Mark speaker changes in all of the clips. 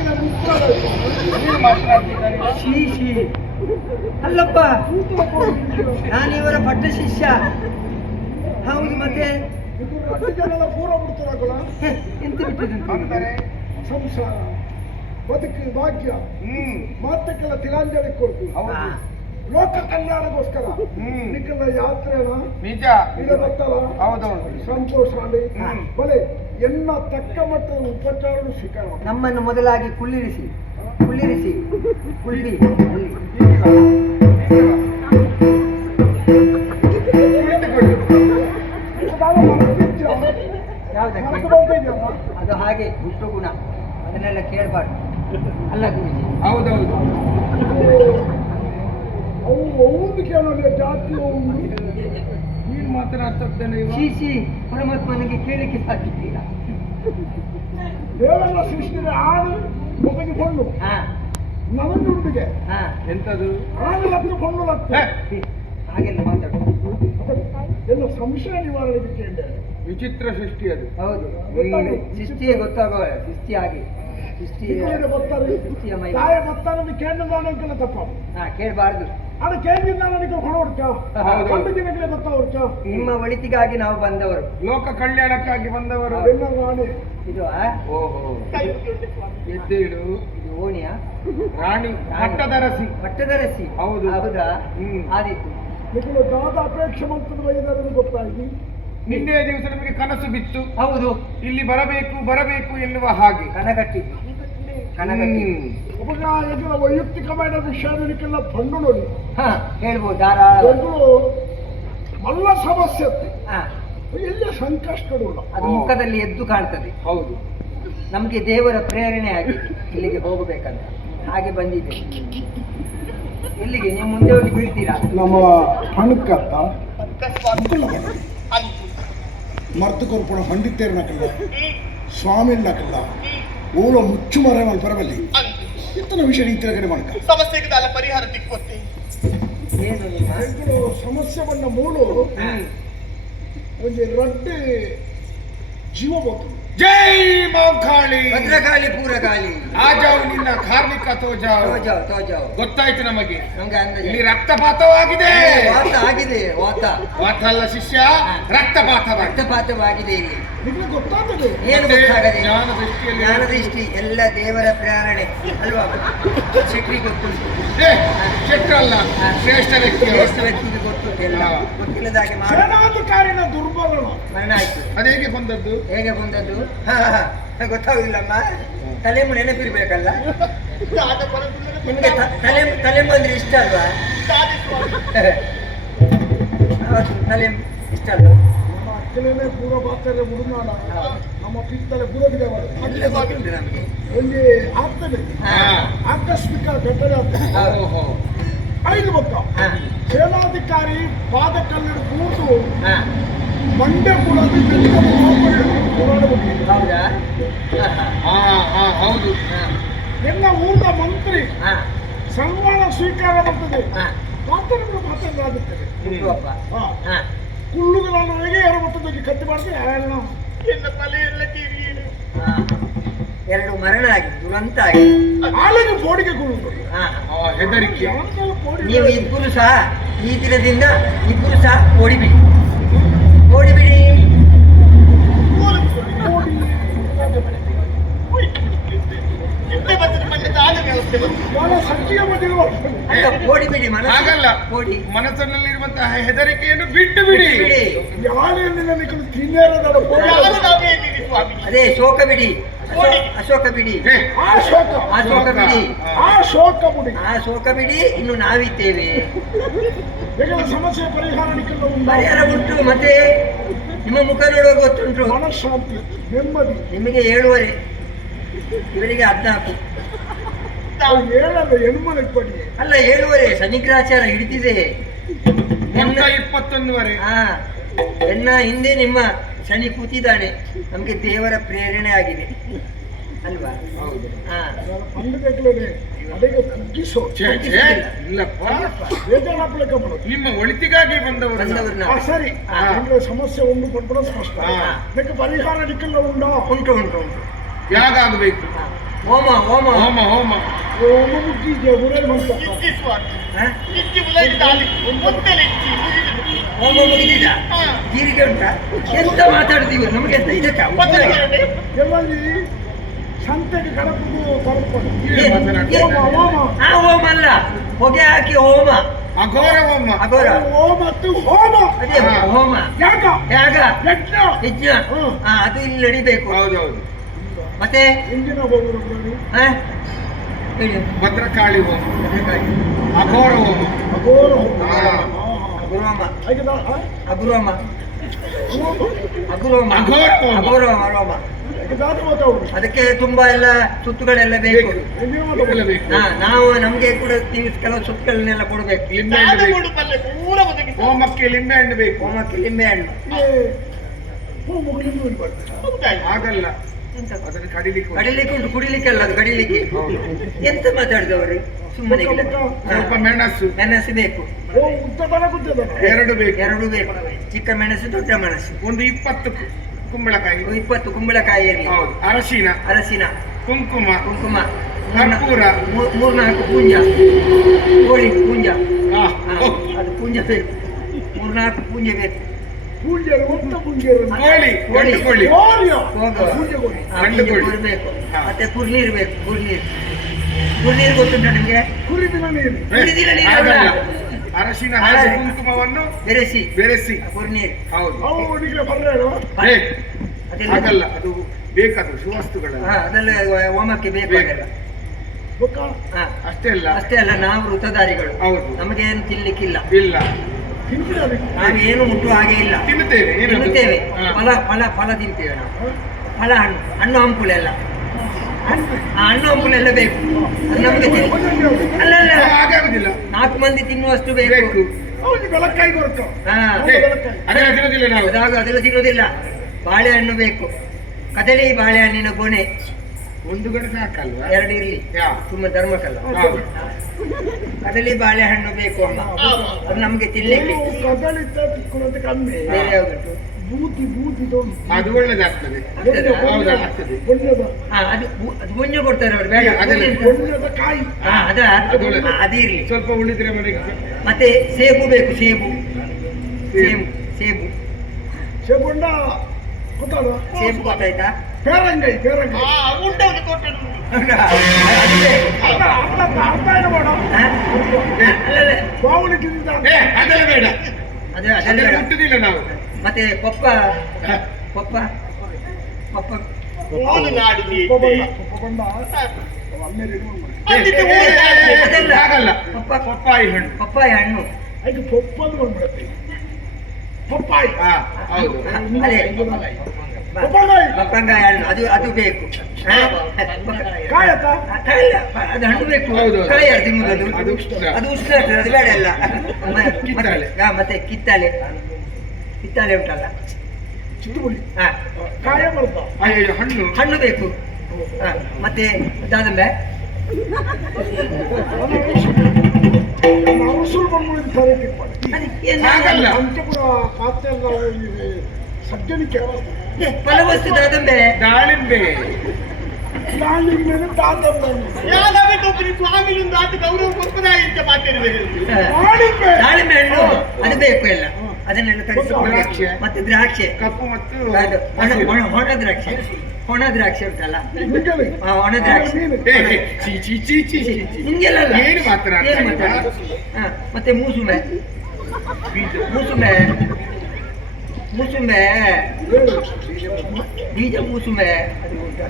Speaker 1: ಶೀಶಿ ಅಲ್ಲಪ್ಪ, ನಾನಿವರ ಪಟ್ಟ ಶಿಷ್ಯ. ಹೌದು, ಮತ್ತೆ
Speaker 2: ಪೂರ ಬಿಡ್ತಾರ
Speaker 1: ಎಂತ ಬಿಟ್ಟಿದೆ
Speaker 2: ಸಂಸಾರ ಬದುಕು ಭಾಗ್ಯ ಮಾತಕ್ಕೆಲ್ಲ ತಿಲಾಂಜಲಿ ಕೊಡ್ತೀವಿ. ಲೋಕ ಕಲ್ಯಾಣಗೋಸ್ಕರ ನಿಕ್ಕೆಲ್ಲ ಯಾತ್ರೆನ
Speaker 3: ನಿಜ
Speaker 2: ಇದು ಗೊತ್ತಲ್ಲ.
Speaker 3: ಹೌದೌದು,
Speaker 2: ಸಂತೋಷ ಅಲ್ಲಿ ಬಲೆ ಎನ್ನ ತಕ್ಕ ಮಟ್ಟದ ಉಪಚಾರ ಸ್ವೀಕಾರ.
Speaker 1: ನಮ್ಮನ್ನು ಮೊದಲಾಗಿ ಕುಳ್ಳಿರಿಸಿ ಕುಳ್ಳಿರಿಸಿ ಕುಳ್ಳಿ ಯಾವುದಕ್ಕೆ ಅದು ಹಾಗೆ ಹುಟ್ಟು ಗುಣ, ಅದನ್ನೆಲ್ಲ ಕೇಳಬಾರ್ದು ಅಲ್ಲ ಗುರುಜಿ.
Speaker 3: ಹೌದೌದು,
Speaker 2: ಅವು ಒಂದು ಕೇಳೋದ್ರೆ ಜಾತಿ
Speaker 3: ನೀನು ಮಾತನಾಡ್ತಾನೆ.
Speaker 1: ಶೀಶಿ ಪರಮಾತ್ಮನಿಗೆ ಕೇಳಿಕ್ಕೆ ಸಾಧ್ಯವಿಲ್ಲ.
Speaker 2: ದೇವರ ಸೃಷ್ಟಿಗೆ ಆಡು ಒಬ್ಬಗೆ ಕೊಂಡು ನವನುಡಿಗೆ
Speaker 3: ಎಂತದು
Speaker 2: ಆಡು ಲಕ್ಷ ಕೊಂಡು ಲಕ್ಷ
Speaker 1: ಹಾಗೆಲ್ಲ ಮಾತಾಡೋದು
Speaker 2: ಎಲ್ಲ ಸಂಶಯ ನಿವಾರಣೆಗೆ ಕೇಳಿದೆ.
Speaker 3: ವಿಚಿತ್ರ ಸೃಷ್ಟಿ ಅದು.
Speaker 1: ಹೌದು, ಶಿಸ್ತಿಯೇ ಗೊತ್ತಾಗುವ ಶಿಸ್ತಿ ಆಗಿ
Speaker 2: ತಾಯ ಗೊತ್ತಾಗದು ಕೇಂದ್ರ ತಪ್ಪ
Speaker 1: ಕೇಳಬಾರ್ದು.
Speaker 2: ಅದು ಕೇಂದ್ರದಿಂದ ನನಗೆ ಹೊರಡ್ಚೋ ಒಂದು ದಿನಗಳೇ ಗೊತ್ತಾವರ್ಚೋ.
Speaker 1: ನಿಮ್ಮ ಒಳಿತಿಗಾಗಿ ನಾವು ಬಂದವರು,
Speaker 3: ಲೋಕ ಕಲ್ಯಾಣಕ್ಕಾಗಿ ಬಂದವರು.
Speaker 1: ಇದು
Speaker 3: ಓಹೋ, ಎದ್ದೇಳು.
Speaker 1: ಇದು ಓಣಿಯ
Speaker 3: ರಾಣಿ ಪಟ್ಟದರಸಿ.
Speaker 1: ಪಟ್ಟದರಸಿ,
Speaker 3: ಹೌದು.
Speaker 1: ಹೌದಾ? ಆದೀತು.
Speaker 2: ನಿಖಲು ದಾದ ಅಪೇಕ್ಷೆ ಮಂತದ ವೈದ್ಯರಲ್ಲಿ ಗೊತ್ತಾಗಿ
Speaker 3: ನಿನ್ನೆ ದಿವಸ ನಮಗೆ ಕನಸು ಬಿತ್ತು.
Speaker 1: ಹೌದು,
Speaker 3: ಇಲ್ಲಿ ಬರಬೇಕು ಬರಬೇಕು ಎನ್ನುವ ಹಾಗೆ
Speaker 1: ಕನಗಟ್ಟಿ
Speaker 2: ಒಬ್ಬಗ ಎದುರ ವೈಯಕ್ತಿಕమైన ವಿಷಯದಕ್ಕೆಲ್ಲ ಬಂದು ನೋಡಿ
Speaker 1: ಹೇಳ್ಬೋದು ಧಾರಾಳ.
Speaker 2: ಎದುರು ಮಲ್ಲ ಸಮಸ್ಯೆ ಎಲ್ಲ ಸಂಕಷ್ಟಗಳು
Speaker 1: ಅದು ಮುಖದಲ್ಲಿ ಎದ್ದು ಕಾಣ್ತದೆ.
Speaker 3: ಹೌದು,
Speaker 1: ನಮ್ಗೆ ದೇವರ ಪ್ರೇರಣೆ ಆಗಿ ಇಲ್ಲಿಗೆ ಹೋಗಬೇಕಂತ ಹಾಗೆ ಬಂದಿದೆ. ಎಲ್ಲಿಗೆ ನೀವು ಮುಂದೆ ಹೋಗಿ ಬೀಳ್ತೀರಾ?
Speaker 2: ನಮ್ಮ ಹಣಕ್ಕತ್ತ ಮರ್ತು ಕೊರ್ಪಣ ಪಂಡಿತೇರ್ನಕಲ್ಲ ಸ್ವಾಮಿನಕಲ್ಲ ಓಳ ಮುಚ್ಚು ಮರ ಮಲ್ಪರಬಲ್ಲಿ ಇತ್ತನ ವಿಷಯ ರೀತಿಯ ಕಡೆ ಮಾಡ್ಕ
Speaker 4: ಸಮಸ್ಯೆಗೆ ದಾಲ ಪರಿಹಾರ ತಿಕ್ಕೊತ್ತೆ.
Speaker 2: ಏನು ಸಮಸ್ಯೆ ಬಂದ ಮೂಳು ಒಂದು ರಡ್ಡೆ ಜೀವ ಬಂತು.
Speaker 3: ಜೈ ಮಾಂಕಾಳಿ
Speaker 1: ಭದ್ರಕಾಳಿ ಪೂರಕಾಳಿ
Speaker 3: ಆಜಾವ್ ನಿನ್ನ ಕಾರ್ಮಿಕ ತೋಜಾವ್. ಗೊತ್ತಾಯ್ತು ನಮಗೆ. ಇಲ್ಲಿ ರಕ್ತಪಾತವಾಗಿದೆ.
Speaker 1: ಆಗಿದೆ
Speaker 3: ವಾತ ಅಲ್ಲ ಶಿಷ್ಯ,
Speaker 1: ರಕ್ತಪಾತವಾಗಿದೆ ಇಲ್ಲಿ.
Speaker 2: ನಿಮಗೆ ಗೊತ್ತಾಗ್ತದೆ
Speaker 1: ಏನು ಗೊತ್ತಾಗದೆ?
Speaker 3: ಜ್ಞಾನದೃಷ್ಟಿಯಲ್ಲಿ
Speaker 1: ಜ್ಞಾನದೃಷ್ಟಿ ಎಲ್ಲ ದೇವರ ಪ್ರೇರಣೆ ಅಲ್ವಾ? ಶೆಟ್ರಿ ಗೊತ್ತುಂಟು.
Speaker 3: ಶೆಟ್ರಲ್ಲ, ಶ್ರೇಷ್ಠ ವ್ಯಕ್ತಿಗೆ
Speaker 1: ಗೊತ್ತುಂಟು. ಎಲ್ಲ ಗೊತ್ತಿಲ್ಲದಾಗೆ
Speaker 2: ಸೇನಾಧಿಕಾರಿನ ದುರ್ಬಲನ
Speaker 1: ಮರಣ ಆಯ್ತು.
Speaker 3: ಅದು ಹೇಗೆ ಬಂದದ್ದು?
Speaker 1: ಹೇಗೆ ಬಂದದ್ದು ಗೊತ್ತಾಗುದಿಲ್ಲಮ್ಮ. ತಲೆ ನೆನಪಿರ್ಬೇಕಲ್ಲ ನಿಮ್ಗೆ. ತಲೆ ಬಂದ್ರೆ ಇಷ್ಟ ಅಲ್ವಾ? ತಲೆ ಇಷ್ಟ ಅಲ್ವಾ?
Speaker 2: ನಮ್ಮ ಅಕ್ಕಲೇನೆ ಪೂರ ಬಾತ್ರೆ ಮುಡುನಾಡ ನಮ್ಮ ಪಿತ್ತಲೆ ಪೂರವಿದವರು
Speaker 1: ನಮಗೆ
Speaker 2: ಒಂದು ಆಗ್ತದೆ. ಆಕಸ್ಮಿಕ ಘಟನೆ ಆಗ್ತದೆ. 5 ಬಕ್ಕ ಸೇನಾಧಿಕಾರಿ ಪಾದ ಕಲ್ಲನ್ನು ಕೂತು ಮಂಡ್ಯ ಕೂಡ
Speaker 1: ಹೌದಾ?
Speaker 3: ಹೌದು.
Speaker 2: ಎಲ್ಲ ಊರಿನ ಮಂತ್ರಿ ಸನ್ಮಾನ ಸ್ವೀಕಾರ ಮಾಡ್ತದೆ. ಮಾತಾಡುತ್ತದೆ ಕುಳ್ಳುಗಳನ್ನು ಯಾರು ಮತ್ತೊಂದು ಕತ್ತಿ ಮಾಡ್ತಾರೆ.
Speaker 4: ಎನ್ನ ತಲೆ ಎಲ್ಲ ತೀರಿ
Speaker 1: ಎರಡು ಮರಣ ಆಗಿ ದುರಂತ ಆಗಿ
Speaker 2: ಆಳಿಗೆ ಬೋಡಿಗೆ ಕುಳ್ಳು
Speaker 3: ಹೆದರಿಕೆ.
Speaker 1: ನೀವು ಇಬ್ಬರು ಸಹ ಈ ದಿನದಿಂದ ಇಬ್ಬರು ಸಹ ಓಡಿಬಿಡಿ. ಓಡಿಬಿಡಿ.
Speaker 3: ಹಾಗಲ್ಲ, ಮನಸ್ಸಿನಲ್ಲಿರುವಂತಹ ಹೆದರಿಕೆಯನ್ನು ಬಿಟ್ಟು ಬಿಡಿ.
Speaker 1: ಅದೇ ಶೋಕ ಬಿಡಿ, ಅಶೋಕ ಬಿಡಿ, ಶೋಕ ಬಿಡಿ. ಇನ್ನು ನಾವಿದ್ದೇವೆ.
Speaker 2: ಸಮಸ್ಯೆ
Speaker 1: ಪರಿಹಾರ ಉಂಟು. ಮತ್ತೆ ನಿಮ್ಮ ಮುಖ ನೋಡುವ ಗೊತ್ತುಂಟು.
Speaker 2: ಮನಃಶಾಂತಿ, ನೆಮ್ಮದಿ.
Speaker 1: ನಿಮಗೆ 7:30, ಇವರಿಗೆ 14. ಅಲ್ಲ 7:30 ಶನಿಗ್ರಹಾಚಾರ ಹಿಡಿದಿದೆ.
Speaker 3: 21
Speaker 1: ಎನ್ನ ಹಿಂದೆ ನಿಮ್ಮ ಶನಿ ಕೂತಿದ್ದಾನೆ. ನಮ್ಗೆ ದೇವರ ಪ್ರೇರಣೆ ಆಗಿದೆ ಅಲ್ವಾ?
Speaker 3: ನಿಮ್ಮ ಒಳಿತಿಗಾಗಿ ಬಂದವರು.
Speaker 2: ಸರಿ, ಸಮಸ್ಯೆ ಒಂದು ಕೊಟ್ಬಿಡೋ ಸ್ಪಷ್ಟ. ಪರಿಹಾರ ನಿಖಿಲ ಉಂಟು.
Speaker 3: ಯಾಗಾಗಬೇಕು?
Speaker 1: ಹೋಮ ಹೋಮ
Speaker 3: ಹೋಮ ಹೋಮ
Speaker 2: ಹೋಮ ಮುಗಿದ್ಯಾ ಗುರೇ ಮಂಟಪ
Speaker 4: ಇಚ್ಚಿ ಸ್ವಾಮಿ
Speaker 1: ಹ?
Speaker 4: ಇಚ್ಚಿ ಉಲಗಿ ದಾಲಿ ಒತ್ತೆಲೆ ಇಚ್ಚಿ ಮುಗಿದು
Speaker 1: ಹೋಮ ಮುಗಿದಿದ
Speaker 4: ಹಾ.
Speaker 1: ಜೀರಿಗೆ ಉಂಟಾ ಎಂತ ಮಾತಾಡ್ತೀವಿ ನಮಗೆ ಎಂತ ಇದಕ್ಕ
Speaker 4: ಪತ್ರಿಕೆ
Speaker 2: ಎಲ್ಲಲ್ಲಿ ಸಂತೆಗೆ ಕಡಪದು ಕರ್ಕೊಂಡು
Speaker 3: ಏನು ಮಾತನಾಡ್ತಾ
Speaker 2: ಹೋಮ ಹೋಮ
Speaker 1: ಆ ಹೋಮ ಅಲ್ಲ ಹೊಗೆ ಹಾಕಿ ಹೋಮ
Speaker 3: ಅಘೋರ ಹೋಮ
Speaker 1: ಅಗೋರ
Speaker 2: ಹೋಮ ಮತ್ತು ಹೋಮ
Speaker 1: ಅದೇ ಹೋಮ
Speaker 2: ಯಾಕ
Speaker 1: ಯಾಗ
Speaker 2: ಯಜ್ಞ
Speaker 1: ಯಜ್ಞ
Speaker 2: ಹ್ಮ್.
Speaker 1: ಅದು ಇಲ್ಲಿ ನಡಿಬೇಕು
Speaker 3: ಹೌದೌದು
Speaker 1: ಮತ್ತೆ
Speaker 2: ಹಿಂದಿನ ಹೋಗುದು
Speaker 1: ಹ? ಹೇಳಿ
Speaker 3: ಭದ್ರಕಾಳಿ ಹೋಮ ಅಘೋರ ಹೋಮ
Speaker 2: ಅಘೋರ ಹೋಮ
Speaker 3: ಹಾ.
Speaker 1: ಅಗುರೋಮ
Speaker 2: ಹಾಗೆ
Speaker 1: ಅಗುರೋಮ
Speaker 2: ಹೋಮ
Speaker 1: ಅಗುರೋಮ
Speaker 3: ಅಘೋರ ಹೋಮ.
Speaker 1: ಅಗುರೋಮ ರೋಮ
Speaker 2: ಹಾಗೆ ದಾದ ಮಾತಾಡುದು
Speaker 1: ಅದಕ್ಕೆ ತುಂಬಾ ಎಲ್ಲ ಸುತ್ತುಗಳೆಲ್ಲ ಬೇಕು
Speaker 2: ಹಿಂದಿನ
Speaker 3: ಎಲ್ಲ
Speaker 2: ಮಾತಾಡುದು
Speaker 3: ಬೇಕು
Speaker 1: ನಾವು ನಮ್ಗೆ ಕೂಡ ನೀವು ಕೆಲವು ಸುತ್ತುಗಳನ್ನೆಲ್ಲ ಕೊಡ್ಬೇಕು
Speaker 3: ಲಿಂಬೆ ಹಣ್ಣು ಬೇಕು
Speaker 4: ಮೂಡು ಪಲ್ಲೆ ಪೂರ ಒದಗಿಸಿ
Speaker 3: ಹೋಮಕ್ಕೆ ಲಿಂಬೆ ಹಣ್ಣು ಬೇಕು
Speaker 1: ಹೋಮಕ್ಕೆ ಲಿಂಬೆ ಹಣ್ಣು
Speaker 2: ಹೋಮಕ್ಕೆ ನಿಂದು ಬರ್ತದೆ
Speaker 4: ಹೌದಾಯ್ತು.
Speaker 3: ಆಗಲ್ಲ ಅದನ್ನು ಕಡಿಲಿಕ್ಕೆ ಉಂಟು.
Speaker 1: ಕಡಿಲಿಕ್ಕೆ ಉಂಟು ಕುಡಿಲಿಕ್ಕೆ ಅಲ್ಲ ಅದು ಕಡಿಲಿಕ್ಕೆ ಎಂತ ಮಾತಾಡಿದವರು ಸುಮ್ಮನೆ
Speaker 3: ಸ್ವಲ್ಪ ಮೆಣಸು
Speaker 1: ಮೆಣಸು ಬೇಕು
Speaker 2: ಉದ್ದ ಬಲ ಗುದ್ದದ
Speaker 3: ಎರಡು ಬೇಕು
Speaker 1: ಎರಡು ಬೇಕು ಚಿಕ್ಕ ಮೆಣಸು ದೊಡ್ಡ ಮೆಣಸು
Speaker 3: ಒಂದು 20 ಕುಂಬಳಕಾಯಿ
Speaker 1: 20 ಕುಂಬಳಕಾಯಿ ಇರಲಿ
Speaker 3: ಹೌದು ಅರಶಿನ
Speaker 1: ಅರಸಿನ
Speaker 3: ಕುಂಕುಮ
Speaker 1: ಕುಂಕುಮ
Speaker 3: ಕರ್ಪೂರ
Speaker 1: ಮೂರ್ನಾಲ್ಕು ಪೂಂಜ ಕೋಳಿ ಪೂಂಜ
Speaker 3: ಆ,
Speaker 1: ಹಾ, ಅದು ಪೂಂಜ ಬೇಕು ಮೂರ್ನಾಲ್ಕು ಪೂಂಜ ಬೇಕು
Speaker 2: ಪೂಂಜರು ಒತ್ತ ಪೂಂಜರು
Speaker 3: ಕೋಳಿ ಗಂಡು ಕೋಳಿ
Speaker 1: ಹೋಗುವ
Speaker 2: ಪೂಂಜೆ ಕೊಡಿ
Speaker 3: ಗಂಡು ಕೋಳಿ.
Speaker 1: ಬೇಕು
Speaker 3: ಹಾ.
Speaker 1: ಮತ್ತೆ ಕುರ್ನೀರು ಬೇಕು ಕುರ್ನೀರು ಕುರ್ನೀರು ಗೊತ್ತುಂಟ ನಿಮ್ಗೆ
Speaker 2: ಕುರಿದಿನ ನೀರು
Speaker 1: ಕುಡಿದಿಲ್ಲ ನೀರು
Speaker 3: ಆಗಲ್ಲ.
Speaker 1: ಅಲ್ಲ.
Speaker 3: ಅರಶಿನ ಹಾಗೂ ಕುಂಕುಮವನ್ನು
Speaker 1: ಬೆರೆಸಿ
Speaker 3: ಬೆರೆಸಿ
Speaker 1: ಕುರ್ನೀರು
Speaker 3: ಹೌದು
Speaker 2: ಅವನಿಗೆ ಬರಲೇನು
Speaker 1: ಅದೆಲ್ಲ
Speaker 3: ಆಗಲ್ಲ ಅದು ಬೇಕದು ಸುವಸ್ತುಗಳಲ್ಲ
Speaker 1: ಹಾ, ಅದೆಲ್ಲ ಹೋಮಕ್ಕೆ ಬೇಕು
Speaker 3: ಬೇಕು.
Speaker 1: ಅದೆಲ್ಲ
Speaker 2: ಬೊಕ್ಕ
Speaker 1: ಹಾ.
Speaker 3: ಅಷ್ಟೇ ಅಲ್ಲ
Speaker 1: ಅಷ್ಟೇ ಅಲ್ಲ ನಾವು ವೃತಧಾರಿಗಳು
Speaker 3: ಹೌದು.
Speaker 1: ನಮಗೇನು ತಿನ್ಲಿಕ್ಕಿಲ್ಲ
Speaker 3: ಇಲ್ಲ
Speaker 2: ಹಿಂದಿನ
Speaker 1: ನಾವೇನು ಮುಟ್ಟುವ ಹಾಗೆ ಇಲ್ಲ
Speaker 3: ತಿನ್ನುತ್ತೇವೆ ಏನದು?
Speaker 1: ತಿನ್ನುತ್ತೇವೆ
Speaker 3: ಹಾ.
Speaker 1: ಫಲ ಫಲ ಫಲ ತಿಂತೇವೆ ನಾವು ಫಲ ಹಣ್ಣು ಹಣ್ಣು ಹಂಪುಲೆ ಎಲ್ಲ ಆ ಹಣ್ಣು ಹಂಪುಲೆಲ್ಲ ಬೇಕು ಅದು ನಮಗೆ ಅಲ್ಲ ಅಲ್ಲ
Speaker 3: ಹಾಗಾಗುದಿಲ್ಲ
Speaker 1: 4 ಮಂದಿ ತಿನ್ನುವಷ್ಟು ಬೇಕು
Speaker 3: ಬೇಕು
Speaker 2: ಅವನಿಗೆ ಬೆಳಕಾಯಿ ಕೊರಕ
Speaker 1: ಹಾ
Speaker 3: ಅದೆಲ್ಲ ತಿನ್ನೋದಿಲ್ಲ ನಾವು
Speaker 1: ಅದಾಗ ಅದೆಲ್ಲ ತಿನ್ನೋದಿಲ್ಲ ಬಾಳೆಹಣ್ಣು ಬೇಕು ಕದಳಿ ಬಾಳೆಹಣ್ಣಿನ ಗೊನೆ
Speaker 3: ಒಂದು ಗಂಟೆ ಸಾಕಲ್ವಾ
Speaker 1: 2 ಇರ್ಲಿ
Speaker 3: ಯಾ.
Speaker 1: ತುಂಬಾ ಧರ್ಮಕ್ಕಲ್ಲ
Speaker 3: ಹಾ.
Speaker 1: ಕದಳಿ ಬಾಳೆಹಣ್ಣು ಬೇಕು ಅಮ್ಮ ಅದು ನಮ್ಗೆ ತಿನ್ಲಿಕ್ಕೆ
Speaker 2: ಕದಳಿ ತಿಕ್ಕೊಳ್ಳೋದು ಕಮ್ಮಿ
Speaker 1: ಬೇರೆ ಯಾವ್ದುಂಟು
Speaker 2: ಬೂತಿ ಬೂತಿ ತೊಂದು
Speaker 3: ಅದು ಒಳ್ಳೇದಾಗ್ತದೆ ಹೌದಾ ಆಗ್ತದೆ
Speaker 2: ಬಣ್ಣದ
Speaker 1: ಹಾ ಅದು ಮುಂಜೆ ಕೊಡ್ತಾರೆ ಅವ್ರು ಬೇಡ
Speaker 3: ಅದೆಲ್ಲ
Speaker 2: ಬಣ್ಣದ ಕಾಯಿ
Speaker 1: ಹಾ ಅದ
Speaker 3: ಅದು ಒಳ್ಳೆದು.
Speaker 1: ಅದಿರ್ಲಿ
Speaker 3: ಸ್ವಲ್ಪ ಉಳಿದ್ರೆ ಮನೆಗೆ
Speaker 1: ಮತ್ತೆ ಸೇಬು ಬೇಕು ಸೇಬು ಸೇಬು ಸೇಬು
Speaker 2: ಸೇಬುಂಡ ಗೊತ್ತಲ್ಲ
Speaker 1: ಸೇಬು ಗೊತ್ತಾಯ್ತಾ
Speaker 2: ಪೇರಂಗೈ ಪೇರಂಗೈ
Speaker 4: ಉಂಟವನು ಕೊಟ್ಟನು
Speaker 1: ಅದು ಬೇಕು.
Speaker 2: ಅರ್ಧ ಅರ್ಧ ಅರ್ಧ ಏನು ಬೇಡ
Speaker 1: ಹಾ? ಅಲ್ಲಲ್ಲ
Speaker 2: ಬಾವುಲಿ ತಿಂದ
Speaker 3: ಅದೆಲ್ಲ ಬೇಡ
Speaker 1: ಅದೆಲ್ಲ
Speaker 3: ಅದೆಲ್ಲ
Speaker 1: ಬೇಡ.
Speaker 3: ಮುಟ್ಟುದಿಲ್ಲ ನಾವು
Speaker 1: ಮತ್ತೆ ಪಪ್ಪ ಪಪ್ಪ ಪಪ್ಪ
Speaker 4: ಮೂಲ ನಾಡಿಗೆ
Speaker 2: ಉಪ್ಪ ಬಂದ ಅಮ್ಮೇರಿ
Speaker 4: ಅದಕ್ಕೆ ಮೂಲ ನಾಡಿಗೆ
Speaker 1: ಅದೆಲ್ಲ
Speaker 3: ಆಗಲ್ಲ
Speaker 1: ಪಪ್ಪ
Speaker 3: ಪಪ್ಪಾಯಿ ಹಣ್ಣು
Speaker 1: ಪಪ್ಪಾಯ ಹಣ್ಣು
Speaker 2: ಅದಕ್ಕೆ ಪಪ್ಪಂದು ಬಂದ್ಬಿಡತ್ತೆ ಪಪ್ಪಾಯಿ
Speaker 3: ಹಾ ಹೌದು
Speaker 1: ಅದೇ
Speaker 2: ಪಪ್ಪಾಯಿ
Speaker 1: ಪಪ್ಪಂಗಾಯ ಹಣ್ಣು ಅದು ಬೇಕು ಹಾ?
Speaker 2: ಕಾಯತ್ತ
Speaker 1: ಕಾಯಿಲ್ಲ, ಅದು ಹಣ್ಣು ಬೇಕು
Speaker 3: ಹೌದು.
Speaker 1: ಕಾಯಿ ಅದು ತಿನ್ನುವುದು ಅದು
Speaker 3: ಅದು ಉಷ್ಣ.
Speaker 1: ಅದು ಉಷ್ಣ ಆಗ್ತದೆ ಅದು ಬೇಡ ಅಲ್ಲ
Speaker 3: ಕಿತ್ತಾಳೆ.
Speaker 1: ಮತ್ತೆ ಕಿತ್ತಾಳೆ ಕಿತ್ತಾಳೆ ಉಂಟಲ್ಲ
Speaker 2: ಚಿಟ್ಟುಗುಳಿ
Speaker 1: ಹಾ
Speaker 2: ಕಾಯ ಬರ್ತಾವ
Speaker 3: ಅಯ್ಯೋ ಹಣ್ಣು
Speaker 1: ಹಣ್ಣು ಬೇಕು ಹಾ ಮತ್ತೆ ದಾದಂಬೆ
Speaker 2: ನಾವು ಸುಳ್ಳು ಬಂದ್ಬಿಡಿದ ಸರಿ ತಿಳ್ಕೊಂಡು
Speaker 1: ಅದಕ್ಕೆ ಏನು
Speaker 3: ಆಗಲ್ಲ.
Speaker 2: ಪಂಚಪುರ ಪಾತ್ರೆ ಎಲ್ಲ ಸಜ್ಜನಿಕೆ
Speaker 1: ಫಲವಸ್ತು ದಾದಂಬೆ
Speaker 3: ದಾಳಿಂಬೆ
Speaker 2: ದಾಳಿಂಬೆ ಮೇಲೆ ದಾದಂಬೆ
Speaker 4: ಯಾವ್ದಾವೆ ಒಬ್ಬರು ಸ್ವಾಮಿಲಿಂದ ಆತ ಗೌರವ ಕೊಡ್ತದಾಗಿ ಅಂತ ಮಾತಾಡಿದ್ರು
Speaker 2: ದಾಳಿಂಬೆ
Speaker 1: ದಾಳಿಂಬೆ ಹಣ್ಣು ಅದು ಬೇಕು ಎಲ್ಲ ಅದನ್ನೆಲ್ಲ ತರಿಸಿಕೊಂಡು
Speaker 3: ದ್ರಾಕ್ಷೆ.
Speaker 1: ಮತ್ತೆ ದ್ರಾಕ್ಷೆ
Speaker 3: ಕಪ್ಪು ಮತ್ತು
Speaker 1: ಅದು
Speaker 3: ಹಸಿರು.
Speaker 1: ಒಣ ದ್ರಾಕ್ಷೆ ಒಣ ದ್ರಾಕ್ಷೆ ಉಂಟಲ್ಲ
Speaker 2: ನಿಂಗಲಿ
Speaker 1: ಆ, ಒಣ ದ್ರಾಕ್ಷೆ
Speaker 2: ಮೀನು
Speaker 3: ಏ, ಏ, ಚೀ, ಚೀ, ಚೀ, ಚೀ, ಚೀ, ಚೀ.
Speaker 1: ನಿಂಗೆಲ್ಲ ಅಲ್ಲ.
Speaker 3: ಏನು ಮಾತನಾಡ್ತಾ
Speaker 1: ಏನು
Speaker 3: ಇದ್ದೀರಾ?
Speaker 1: ಮಾತಾಡ್ತಾ? ಹಾ, ಮತ್ತೆ ಮೂಸುಂಬೆ
Speaker 3: ಬೀಜ.
Speaker 1: ಮೂಸುಂಬೆ ಮೂಸುಂಬೆ ಬೀಜ ಮೂಸುಂಬೆ ಅದು ಉಂಟಾ?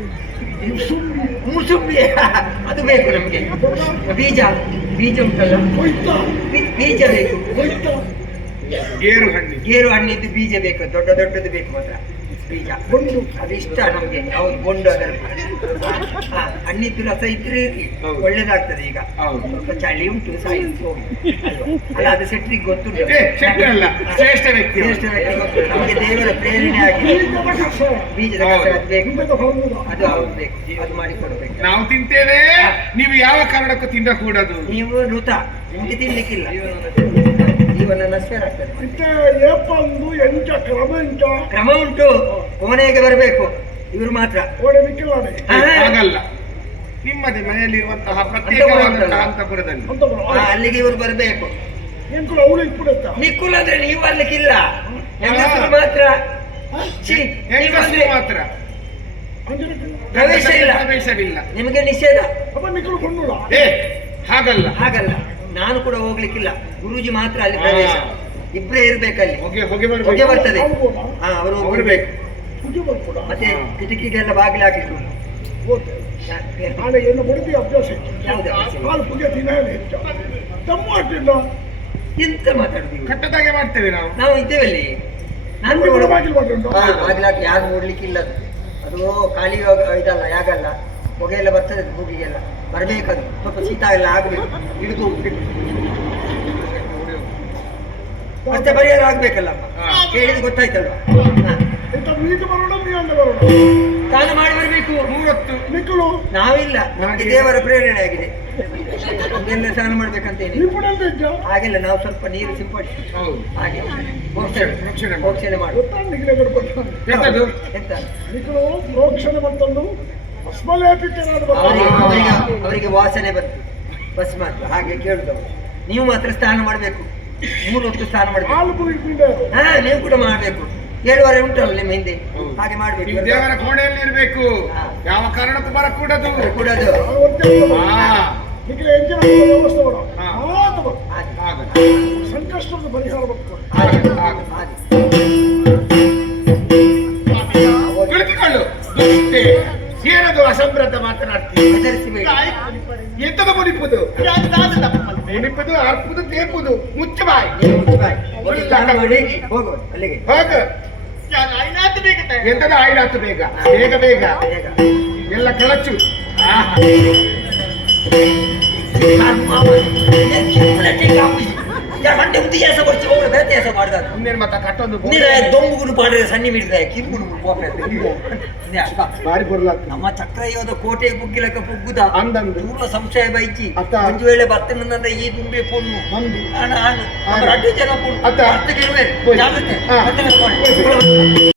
Speaker 1: ಮೂಸುಂಬಿ ಅದು ಬೇಕು ನಮ್ಗೆ ಬೀಜ ಬೀಜ ಉಂಟಲ್ಲ
Speaker 2: ಹೋಯ್ತಾ
Speaker 1: ಬೀಜ ಬೇಕು
Speaker 2: ಹೋಯ್ತಾ
Speaker 3: ಗೇರು ಹಣ್ಣು
Speaker 1: ಗೇರು ಹಣ್ಣಿದ್ದು ಬೀಜ ಬೇಕು ದೊಡ್ಡ ದೊಡ್ಡದು ಬೇಕು ಮಾತ್ರ ಬೀಜ
Speaker 2: ಬಂದು
Speaker 1: ಅದು ಇಷ್ಟ ನಮ್ಗೆ ಅವ್ರು ಬೊಂಡು ಅದೆಲ್ಲ ಹಾ ಹಣ್ಣಿದ್ದು ರಸ ಇದ್ರೆ ಇರ್ಲಿ.
Speaker 3: ಹೌದು.
Speaker 1: ಒಳ್ಳೇದಾಗ್ತದೆ ಈಗ
Speaker 3: ಹೌದು.
Speaker 1: ಸ್ವಲ್ಪ ಚಳಿ ಉಂಟು ಸಾಯಿತು ಅಲ್ಲ ಅದು ಶೆಟ್ರಿಗೆ ಗೊತ್ತುಂಟು
Speaker 3: ಏ, ಶೆಟ್ಟಿ ಅಲ್ಲ ಶ್ರೇಷ್ಠ ವ್ಯಕ್ತಿ
Speaker 1: ಶ್ರೇಷ್ಠ ವ್ಯಕ್ತಿ ಗೊತ್ತು. ನಮಗೆ ದೇವರ ಪ್ರೇರಣೆ ಆಗಿ
Speaker 2: ಬೀಜದ ಕಸ
Speaker 1: ಬೀಜದ ಕಸ ಅದು ಬೇಕು
Speaker 2: ಹಿಂದದ ಹೊರಗುದ
Speaker 1: ಅದು ಹೌದು ಬೇಕು ಅದು ಮಾಡಿಕೊಡ್ಬೇಕು
Speaker 3: ನಾವು ತಿಂತೇವೆ ನೀವು ಯಾವ ಕಾರಣಕ್ಕೂ ತಿನ್ನಕೂಡದು
Speaker 1: ನೀವು ಋತ ನಿಮಗೆ ತಿನ್ಲಿಕ್ಕಿಲ್ಲ ಜೀವನ ನಶ್ವರ ಆಗ್ತದೆ
Speaker 2: ಮತ್ತೆ ಏಪಂದು ಎಂಚ ಕ್ರಮ ಎಂಚ
Speaker 1: ಕ್ರಮ ಉಂಟು ಕೋಣೆಗೆ ಬರಬೇಕು ಇವರು ಮಾತ್ರ
Speaker 2: ಓಡಲಿಕ್ಕಿಲ್ಲ
Speaker 1: ಹಾ,
Speaker 3: ಆಗಲ್ಲ ನಿಮ್ಮದೇ ಮನೆಯಲ್ಲಿರುವಂತಹ ಪ್ರತ್ಯೇಕವಾದಂತಹ ಅಂತಪುರದಲ್ಲಿ
Speaker 2: ಅಂತ ಬರೋ
Speaker 1: ಅಲ್ಲಿಗೆ ಇವರು ಬರಬೇಕು.
Speaker 2: ಎಂಕುಲ ಅವಳು ಇಟ್ಬಿಡುತ್ತ
Speaker 1: ನಿಕ್ಕುಲ್ ಅಂದ್ರೆ ನೀವು ಬರ್ಲಿಕ್ಕಿಲ್ಲ, ಹೆಂಗಸರು ಮಾತ್ರ. ಛೀ, ನೀವು
Speaker 3: ಹೆಂಗಸರು
Speaker 1: ಅಂದ್ರೆ
Speaker 3: ಮಾತ್ರ
Speaker 1: ಪ್ರವೇಶವಿಲ್ಲ,
Speaker 3: ಪ್ರವೇಶವಿಲ್ಲ.
Speaker 1: ನಿಮಗೆ ನಿಷೇಧ.
Speaker 2: ಅಪ್ಪ ನಿಕ್ಕಲು ಕೊಂಡುಳ
Speaker 3: ಏ ಹಾಗಲ್ಲ,
Speaker 1: ಹಾಗಲ್ಲ, ನಾನು ಕೂಡ ಹೋಗ್ಲಿಕ್ಕಿಲ್ಲ. ಗುರೂಜಿ ಮಾತ್ರ ಅಲ್ಲಿ ಪ್ರವೇಶ. ಇಬ್ಬರೇ ಇರ್ಬೇಕಲ್ಲಿ.
Speaker 3: ಹೊಗೆ
Speaker 1: ಹೊಗೆ
Speaker 3: ಬರ್ಬೇಕು.
Speaker 1: ಬರ್ತದೆ.
Speaker 2: ಆಗ್ಬೋದಾ?
Speaker 1: ಹಾ, ಅವರು
Speaker 3: ಅವ್ರು ಬೇಕು.
Speaker 2: ಪೂಜೆ ಬರ್ಕೊಡ
Speaker 1: ಮತ್ತೆ ಕಿಟಕಿಗೆಲ್ಲ ಬಾಗಿಲು ಹಾಕಿದ್ರು.
Speaker 2: ಓಕೆ ನಾಳೆ ಏನು ಬಡದಿ ಅಭ್ಯಾಸ ಇತ್ತು
Speaker 1: ಯಾವ್ದು?
Speaker 2: ಹಾಲು ಪೂಜೆ ದಿನ ಹೆಚ್ಚು ತಮ್ಮ ಅಡ್ಡಿಲ್ಲ
Speaker 1: ಎಂತ ಮಾತಾಡುದು?
Speaker 3: ಕಟ್ಟದಾಗೆ ಮಾಡ್ತೇವೆ ನಾವು
Speaker 1: ಇದ್ದೇವೆ ಅಲ್ಲಿ. ನಾನು
Speaker 2: ನಮ್ಗೆ ಕೂಡ ಬಾಗಿಲು ಮಾಡ್ಕೊಂಡು
Speaker 1: ಬಾಗಿಲು ಹಾಕಿ ಯಾರು ನೋಡ್ಲಿಕ್ಕಿಲ್ಲ. ಅದು ಖಾಲಿ ಇದಲ್ಲ, ಯಾಗಲ್ಲ, ಹೊಗೆ ಎಲ್ಲ ಬರ್ತದೆ ಮೂಗಿಗೆಲ್ಲ. ಬರ್ಬೇಕದು, ಸ್ವಲ್ಪ ಶೀತ ಎಲ್ಲ ಆಗ್ಬೇಕು, ಹಿಡಿದು ಹೋಗ್ಬೇಕು. ಮತ್ತೆ ಪರಿಹಾರ ಆಗ್ಬೇಕಲ್ಲ. ಹೇಳಿದ್ದು ಗೊತ್ತಾಯ್ತಲ್ವ?
Speaker 2: ಇಂಥ ಮೀನು ಬರೋಣ ಮೀನು ಬರೋಣ
Speaker 1: ಸ್ನಾನ ಮಾಡಿ ಬರ್ಬೇಕು.
Speaker 3: 30
Speaker 2: ನಿಕ್ಕಲು
Speaker 1: ನಾವಿಲ್ಲ, ನಮಗೆ ದೇವರ ಪ್ರೇರಣೆ ಆಗಿದೆ. ನಮ್ಗೆಲ್ಲ ಸ್ನಾನ ಮಾಡ್ಬೇಕಂತೇನೆ.
Speaker 2: ನೀವು ಕೂಡ ಅಂತ ಇದ್ದ
Speaker 1: ಹಾಗೆಲ್ಲ ನಾವು ಸ್ವಲ್ಪ ನೀರು ಸಿಂಪಡಿಸಿ
Speaker 3: ಹೌದು.
Speaker 1: ಹಾಗೆ
Speaker 3: ರಕ್ಷಣೆ ಮಾಡಿ.
Speaker 1: ಪ್ರೋಕ್ಷಣೆ ಮಾಡು.
Speaker 2: ಗೊತ್ತಾ ನಿಖಿಲಗಳು ಬರ್ತಾನೆ
Speaker 3: ಎಂತದು?
Speaker 1: ಎಂತ
Speaker 2: ನಿಖಿಲು ಪ್ರೋಕ್ಷಣೆ ಬಂತಂದು ಭಸ್ಮಲೇಪಿತನಾದ
Speaker 1: ಅವರಿಗೆ ವಾಸನೆ ಬಂತು ಭಸ್ಮ ಅಂತ. ಹಾಗೆ ಕೇಳುದವರು. ನೀವು ಮಾತ್ರ ಸ್ನಾನ ಮಾಡಬೇಕು, 3 ಹೊತ್ತು ಸ್ನಾನ ಮಾಡಬೇಕು.
Speaker 2: ಹಾಲು ಪೂಜೆ
Speaker 1: ಹಾ, ನೀವು ಕೂಡ ಮಾಡಬೇಕು. 7:30 ಉಂಟಲ್ಲ ನಿಮ್ಮ ಹಿಂದೆ, ಹಾಗೆ
Speaker 3: ಈ
Speaker 1: ಮಾಡ್ಬೇಕು.
Speaker 3: ದೇವರ ಕೋಣೆಯಲ್ಲಿ ಇರ್ಬೇಕು,
Speaker 1: ಹಾ.
Speaker 3: ಯಾವ ಕಾರಣಕ್ಕೂ ಬರಕೂಡದು.
Speaker 1: ಕೂಡದು
Speaker 2: ನಿಖಿಲ ಎಂಜಿನ ವ್ಯವಸ್ಥೆ ಮಾಡ
Speaker 3: ಹಾ.
Speaker 1: ಹಾಗೆ
Speaker 3: ಹಾಗೆ.
Speaker 2: ಸಂಕಷ್ಟದ ಪರಿಹಾರ ಬರ್ತಾರೆ
Speaker 1: ಹಾಗೆ
Speaker 3: ಹಾಗೆ.
Speaker 1: ಹಾಗೆ.
Speaker 3: ಕುಳಿತುಕೊಳ್ಳು. ದುಷ್ಟೆ. ಏನದು ಅಸಂಬ್ರತ ಮಾತನಾಡ್ತೀವಿ?
Speaker 1: ಹೆದರಿಸಬೇಡಿ.
Speaker 3: ಎಂತದ ಮುನಿಪುದು? ಮುನಿಪುದು, ಅರ್ಪುದು, ತೇಪುದು. ಮುಚ್ಚ ಬಾಯಿ.
Speaker 1: ಒಂದು ಸ್ನಾನ ಮಾಡಿ ಹೋಗುವ ಅಲ್ಲಿಗೆ.
Speaker 3: ಹೋಗ. ಎಂತದ ಆಯ್ಲಾತು ಬೇಗ ಬೇಗ ಬೇಗ
Speaker 1: ಬೇಗ.
Speaker 3: ಎಲ್ಲ ಕಳಚು.
Speaker 1: ಮಂಡೆ ಉದ್ಯಾಸ ಬರ್ತಿ ಹೋಗ್ರೆ ವ್ಯತ್ಯಾಸ ಮಾಡಿದಾಗ
Speaker 3: ಮುಂದೇನು ಮತ್ತ ಕಟ್ಟೊಂದು
Speaker 1: ದೊಂಬುಗುರು ಪಾಡ್ರೆ ಸನ್ನಿ ಬಿಡ್ತಾರೆ ಕಿರುಗುರು
Speaker 3: ಬಾರಿ ಬರ್ಲಾಗ್ತದೆ.
Speaker 1: ನಮ್ಮ ಚಕ್ರಯೋಧ ಕೋಟೆ ಕುಗ್ಗಿಲಕ ಪುಗ್ಗುದ
Speaker 3: ಅಂದಂದು
Speaker 1: ದೂರ ಸಂಶಯ ಬೈಕಿ
Speaker 3: ಅತ್ತ.
Speaker 1: ಒಂದು ವೇಳೆ ಬರ್ತನಂದ ಈ ದುಂಬೆ ಪೊಣ್ಣು
Speaker 3: ಅಂದು.
Speaker 1: ನಾನು 2 ಜನ ಪೊಣ್ಣು
Speaker 3: ಅತ್ತ.
Speaker 1: ಅರ್ಥಕ್ಕೆ
Speaker 3: ಹೋಯ್.
Speaker 1: ಜಾಗ್ರತೆ
Speaker 3: ಹಾ.
Speaker 1: ಮತ್ತೆ